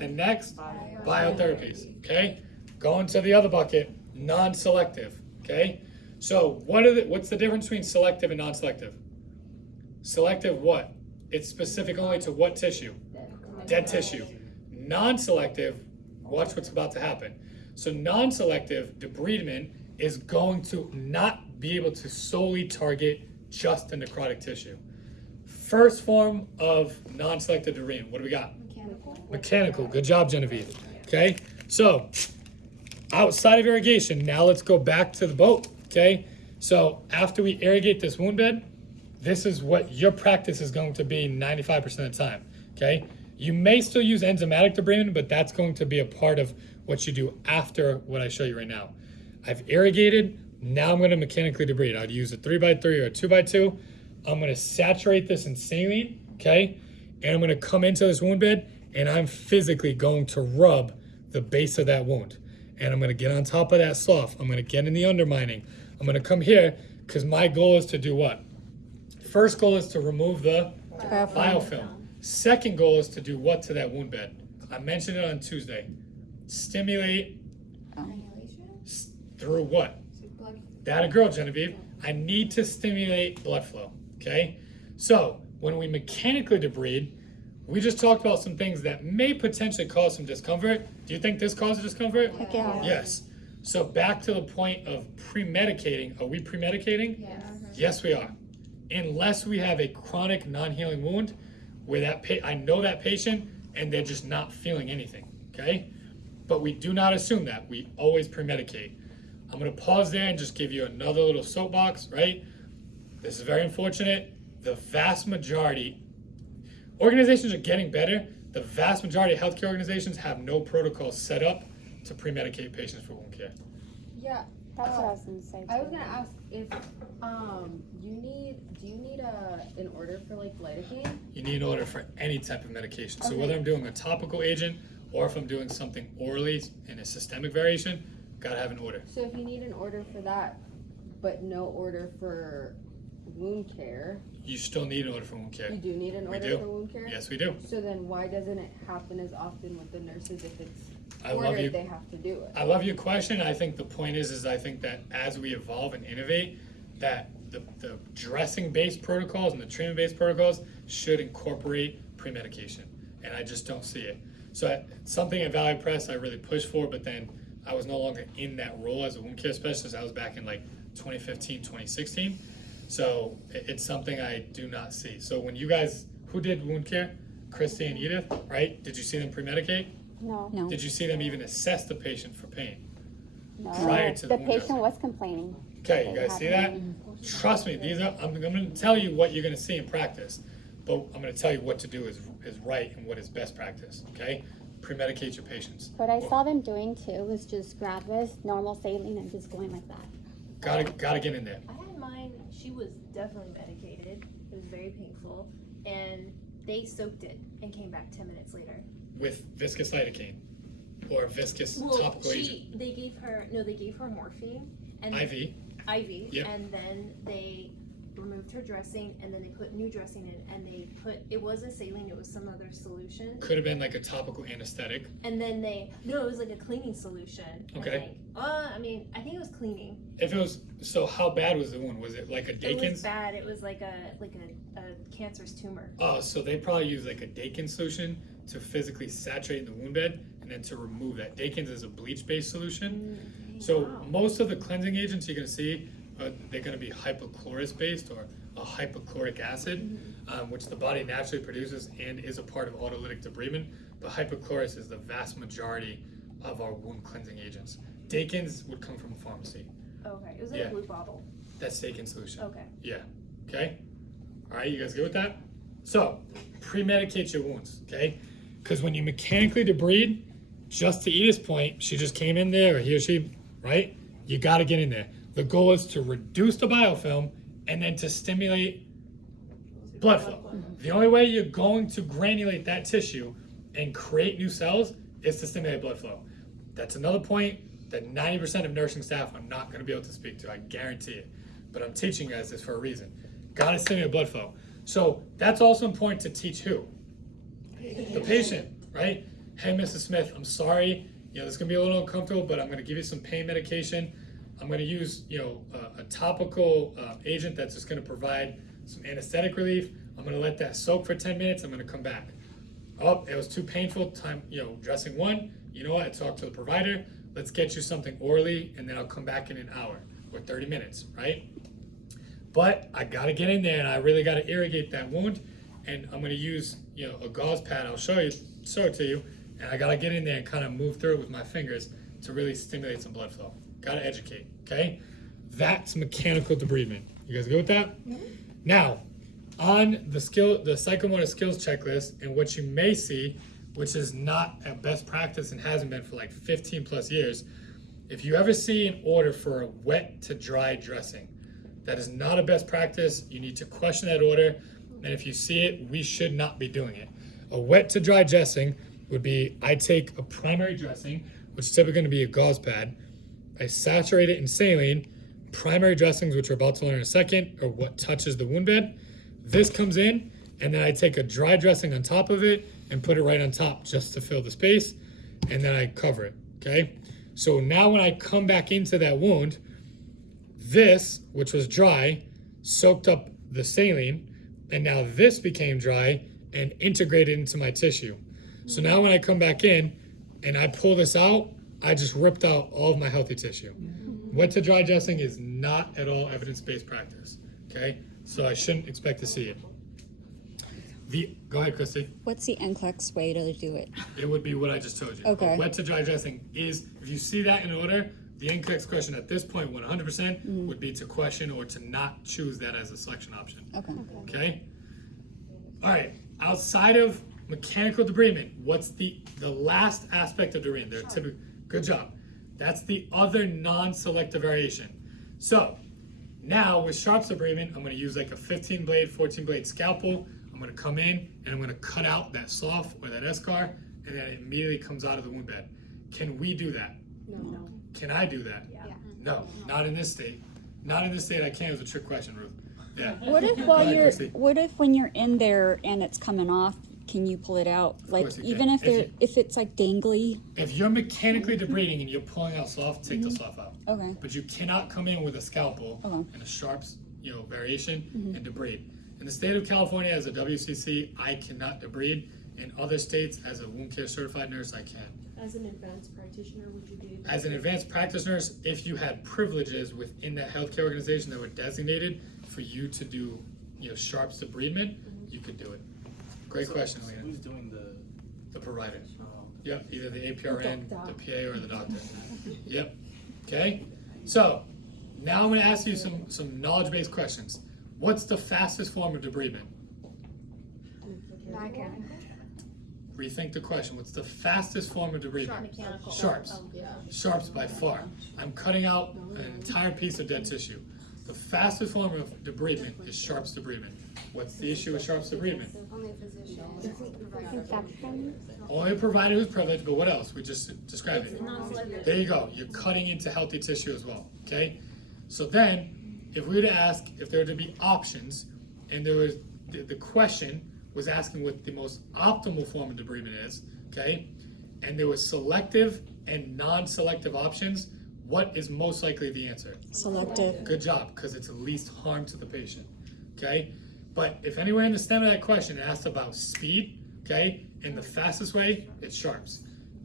The next, biotherapies, okay? Going to the other bucket, non-selective, okay? So what's the difference between selective and non-selective? Selective what? It's specific only to what tissue? Dead tissue. Non-selective, watch what's about to happen. So non-selective debridement is going to not be able to solely target just the necrotic tissue. First form of non-selective debridement, what do we got? Mechanical. Good job, Genevieve. Okay, so outside of irrigation, now let's go back to the boat. Okay, so after we irrigate this wound bed, this is what your practice is going to be 95% of the time. Okay, you may still use enzymatic debridement, but that's going to be a part of what you do after what I show you right now. I've irrigated, now I'm going to mechanically debride. I'd use a 3x3 or a 2x2. I'm going to saturate this in saline, okay? And I'm going to come into this wound bed and I'm physically going to rub the base of that wound. And I'm going to get on top of that slough. I'm going to get in the undermining. I'm going to come here because my goal is to do what? First goal is to remove the biofilm. Second goal is to do what to that wound bed? I mentioned it on Tuesday. Stimulate through what? That a girl, Genevieve. I need to stimulate blood flow, okay? So when we mechanically debride, we just talked about some things that may potentially cause some discomfort. Do you think this causes discomfort? Yeah. Yes. So back to the point of pre-medicating. Are we pre-medicating? Yes. Yes, we are. Unless we have a chronic non-healing wound where I know that patient and they're just not feeling anything, okay? But we do not assume that. We always pre-medicate. I'm going to pause there and just give you another little soapbox, right? This is very unfortunate. The vast majority, organizations are getting better. The vast majority of healthcare organizations have no protocols set up to pre-medicate patients for wound care. Yeah, That's what I was gonna say. I was gonna ask if do you need an order for like lidocaine? You need an order for any type of medication. So Okay. whether I'm doing a topical agent or if I'm doing something orally in a systemic variation, gotta have an order. So if you need an order for that, but no order for wound care, You still need an order for wound care. you do need an We order do. for wound care? Yes, we do. So then why doesn't it happen as often with the nurses if it's I love ordered you. they have to do it? I love your question. I think the point is I think that as we evolve and innovate, that the dressing-based protocols and the treatment-based protocols should incorporate pre-medication. And I just don't see it. So something at Valley Press I really pushed for, but then I was no longer in that role as a wound care specialist. I was back in like 2015, 2016. So it's something I do not see. So when you guys, who did wound care? Christy and Edith, right? Did you see them pre-medicate? No. No. Did you see them even assess the patient for pain? No. Prior to the the wound patient dressing. was complaining. Okay, you guys see that? Trust me, I'm gonna tell you what you're gonna see in practice, but I'm gonna tell you what to do is right and what is best practice, okay? Pre-medicate your patients. What I saw them doing too was just grab this normal saline and just going like that. Gotta get in there. I had mine, she was definitely medicated. It was very painful. And they soaked it and came back 10 minutes later. With viscous lidocaine or viscous topical agent. They gave her morphine and IV. IV, Yep. and then they removed her dressing, and then they put new dressing in, and it wasn't saline, it was some other solution, Could have been like a topical anesthetic. and then it was like a cleaning solution. Okay. I think it was cleaning. If it was, so how bad was the wound? Was it like a It was Dakin's? bad. It was like a cancerous tumor. Oh, so they probably use like a Dakin's solution to physically saturate the wound bed and then to remove that. Dakin's is a bleach-based solution. So most of the cleansing agents you're gonna see, they're gonna be hypochlorous based or a hypochloric acid, which the body naturally produces and is a part of autolytic debridement. But hypochlorous is the vast majority of our wound cleansing agents. Dakin's would come from a pharmacy. Okay, it was like Yeah. a blue bottle. That's Dakin's solution. Okay. Yeah. Okay. All right. You guys good with that? So pre-medicate your wounds. Okay. Because when you mechanically debride, just to Edith's point, she just came in there, or he or she, right? You got to get in there. The goal is to reduce the biofilm and then to stimulate blood flow. The only way you're going to granulate that tissue and create new cells is to stimulate blood flow. That's another point that 90% of nursing staff are not going to be able to speak to. I guarantee it. But I'm teaching you guys this for a reason. Got to stimulate blood flow. So that's also important to teach who? The patient, right? hey, Mrs. Smith, I'm sorry, this is gonna be a little uncomfortable, but I'm gonna give you some pain medication. I'm gonna use, a topical agent that's just gonna provide some anesthetic relief. I'm gonna let that soak for 10 minutes. I'm gonna come back. Oh, it was too painful. Time, dressing one. You know what? I talked to the provider. Let's get you something orally, and then I'll come back in an hour or 30 minutes, right? But I gotta get in there, and I really gotta irrigate that wound. And I'm gonna use, a gauze pad. I'll show it to you. And I gotta get in there and kind of move through it with my fingers to really stimulate some blood flow. Gotta educate, okay? That's mechanical debridement. You guys good with that? Mm-hmm. Now, on the psychomotor skills checklist, and what you may see, which is not a best practice and hasn't been for like 15 plus years, if you ever see an order for a wet to dry dressing, that is not a best practice. You need to question that order, and if you see it, we should not be doing it. A wet to dry dressing would be, I take a primary dressing, which is typically going to be a gauze pad, I saturate it in saline. Primary dressings, which we're about to learn in a second, are what touches the wound bed. This comes in, and then I take a dry dressing on top of it and put it right on top just to fill the space, and then I cover it, okay? So now when I come back into that wound, this, which was dry, soaked up the saline, and now this became dry and integrated into my tissue. So now when I come back in and I pull this out, I just ripped out all of my healthy tissue. Wet to dry dressing is not at all evidence-based practice, okay? So I shouldn't expect to see it. Go ahead, Christy. What's the NCLEX way to do it? It would be what I just told you. Okay. Wet to dry dressing is, if you see that in order, the NCLEX question at this point, 100%, would be to question or to not choose that as a selection option. Okay. Okay? All right, outside of mechanical debridement, what's the last aspect of debridement? They're typically, good job. That's the other non-selective variation. So now with sharps debridement, I'm going to use like a 15 blade, 14 blade scalpel. I'm going to come in and I'm going to cut out that soft or that eschar, and then it immediately comes out of the wound bed. Can we do that? No. Can I do that? Yeah. No, not in this state. Not in this state. I can't. It was a trick question, Ruth. Yeah. What if Go ahead, Chrissy. when you're in there and it's coming off, can you pull it out? Like course you even can. if it's like dangly? If you're mechanically debriding and you're pulling out slough, take the slough out. Okay. But you cannot come in with a scalpel Okay. and a sharps, variation and debride. In the state of California, as a WCC, I cannot debride. In other states, as a wound care certified nurse, I can. As an advanced practitioner, would you be able As an advanced practice nurse, if you had privileges within that healthcare organization that were designated for you to do, sharps debridement, you could do it. Great question, So Lena. who's doing The provider. um, Yep, either the APRN, the PA, or the doctor. Yep. Okay. So now I'm going to ask you some knowledge-based questions. What's the fastest form of debridement? Mechanical. Rethink the question. What's the fastest form of debridement? Mechanical. Sharps. Yeah. Sharps by far. I'm cutting out an entire piece of dead tissue. The fastest form of debridement is sharps debridement. What's the issue with sharps debridement? Only a physician. Infection. Only a provider who's privileged, but what else? We just described it. There you go. You're cutting into healthy tissue as well, okay? So then, if we were to ask if there were to be options, and there was, the question was asking what the most optimal form of debridement is, okay? And there was selective and non-selective options, what is most likely the answer? Selective. Good job, because it's the least harm to the patient, okay? But if anywhere in the stem of that question it asked about speed, okay, and the fastest way, it's sharps.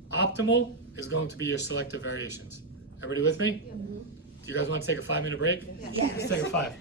Optimal is going to be your selective variations. Everybody with me? Do you guys want to take a 5-minute break? Yeah. Let's take a 5.